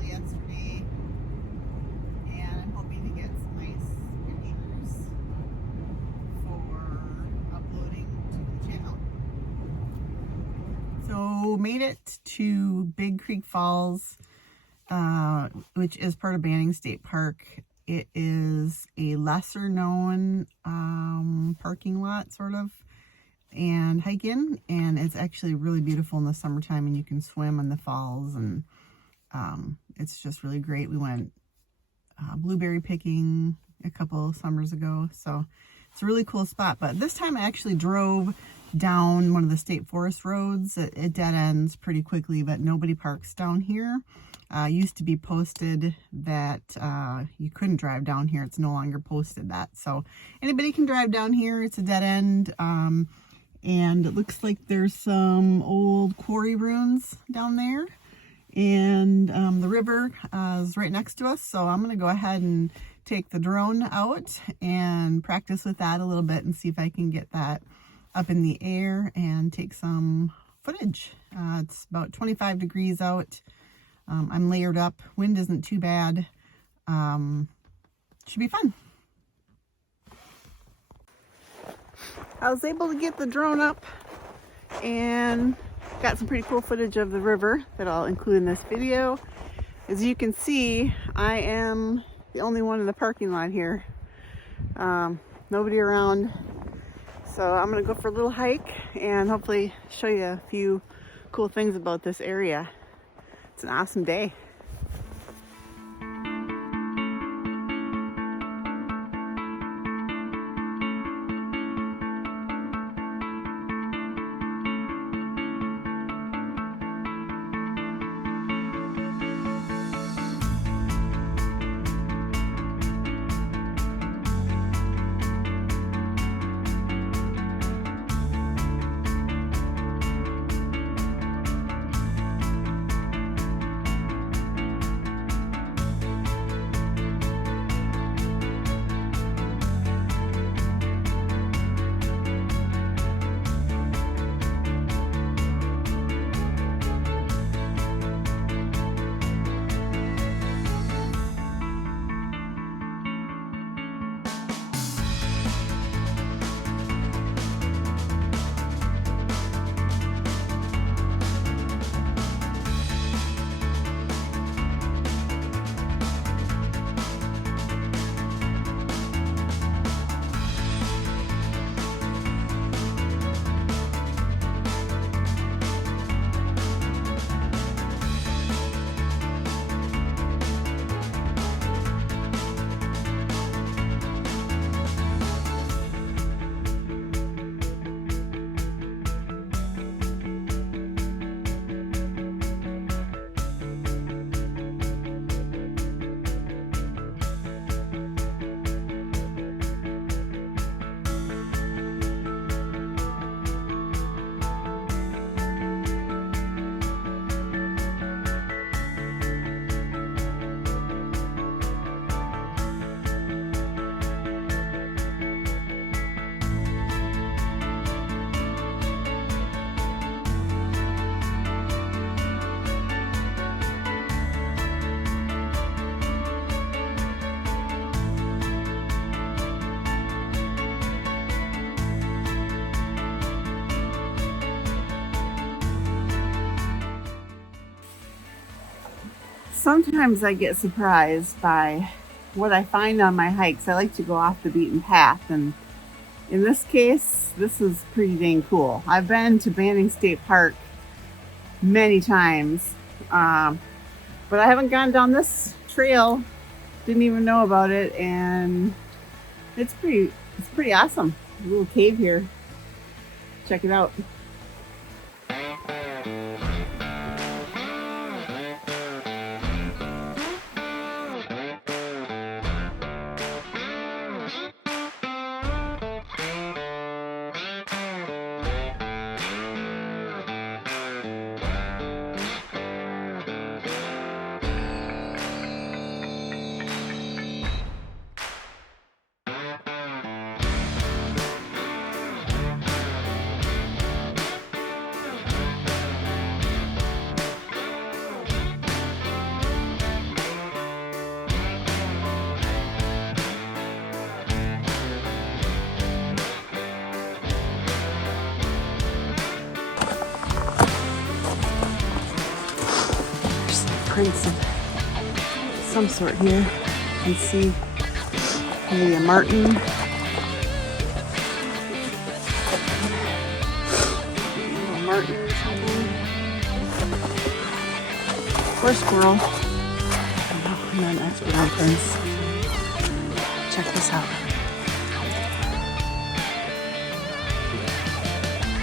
fall yesterday, and I'm hoping to get some nice pictures for uploading to the channel. So made it to Big Creek Falls, which is part of Banning State Park. It is a lesser known parking lot, sort of, and hike in, and it's actually really beautiful in the summertime, and you can swim in the falls, and it's just really great. We went blueberry picking a couple summers ago, so it's a really cool spot. But this time I actually drove down one of the state forest roads. It dead ends pretty quickly, but nobody parks down here. Used to be posted that you couldn't drive down here. It's no longer posted that, so anybody can drive down here. It's a dead end, and it looks like there's some old quarry ruins down there, and the river is right next to us. So I'm gonna go ahead and take the drone out and practice with that a little bit and see if I can get that up in the air and take some footage. It's about 25 degrees out. I'm layered up. Wind isn't too bad. Should be fun. I was able to get the drone up and got some pretty cool footage of the river that I'll include in this video. As you can see, I am the only one in the parking lot here. Nobody around. So I'm gonna go for a little hike and hopefully show you a few cool things about this area. It's an awesome day. Sometimes I get surprised by what I find on my hikes. I like to go off the beaten path, and in this case, this is pretty dang cool. I've been to Banning State Park many times, but I haven't gone down this trail. Didn't even know about it, and it's pretty awesome. A little cave here. Check it out. footprints of some sort here. You can see maybe a marten. A marten or something. Or a squirrel. I don't know, I'm not an expert on prints. Check this out.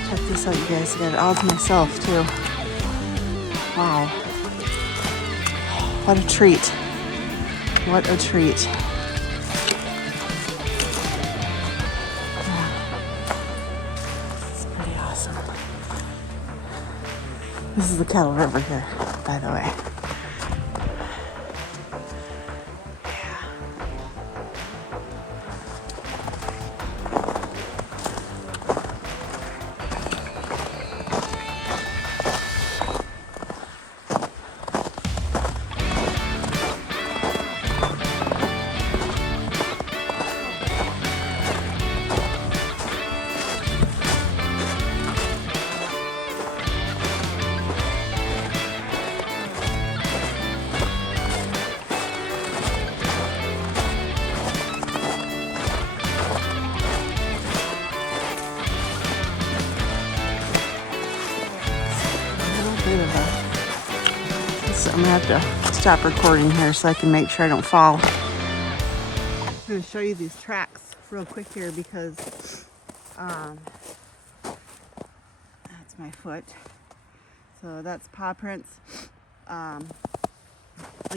Check this out, you guys. I got it all to myself, too. Wow. What a treat. What a treat. Yeah. This is pretty awesome. This is the Kettle River here, by the way. I'm gonna have to stop recording here so I can make sure I don't fall. I'm gonna show you these tracks real quick here because that's my foot. So that's paw prints. Like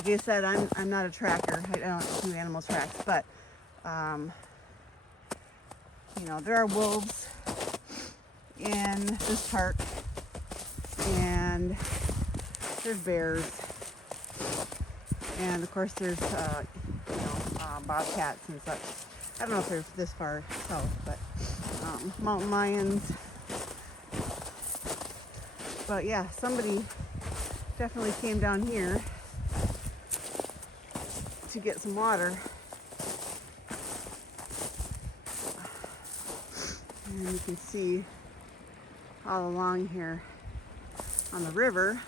I said, I'm not a tracker. I don't do animal tracks, but you know, there are wolves in this park, and there's bears, and of course there's bobcats and such. I don't know if they're this far south, but mountain lions. But yeah, somebody definitely came down here to get some water. And you can see all along here on the river,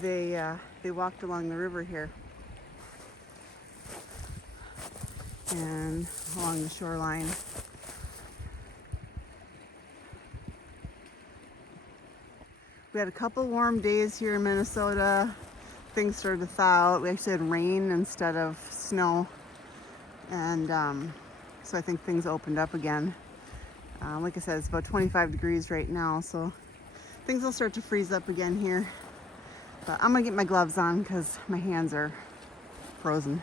they walked along the river here and along the shoreline. We had a couple warm days here in Minnesota. Things started to thaw out. We actually had rain instead of snow, and so I think things opened up again. Like I said, it's about 25 degrees right now, so things will start to freeze up again here. But I'm gonna get my gloves on because my hands are frozen.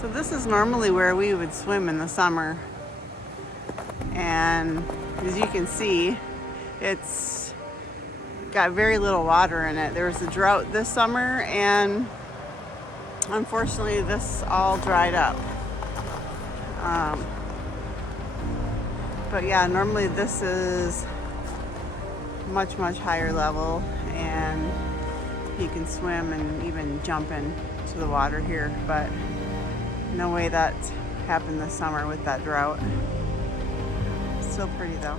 So this is normally where we would swim in the summer, and as you can see, it's got very little water in it. There was a drought this summer, and unfortunately this all dried up. But yeah, normally this is much higher level, and you can swim and even jump into the water here, but no way that happened this summer with that drought. Still pretty though.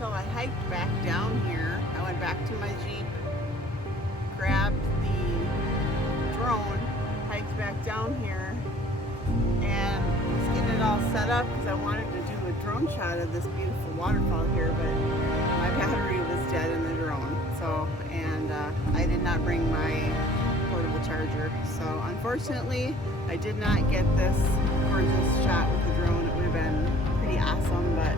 So I hiked back down here. I went back to my Jeep, grabbed the drone, hiked back down here, and was getting it all set up because I wanted to do a drone shot of this beautiful waterfall here, but my battery was dead in the drone. So, and I did not bring my portable charger. So unfortunately, I did not get this gorgeous shot with the drone. It would have been pretty awesome, but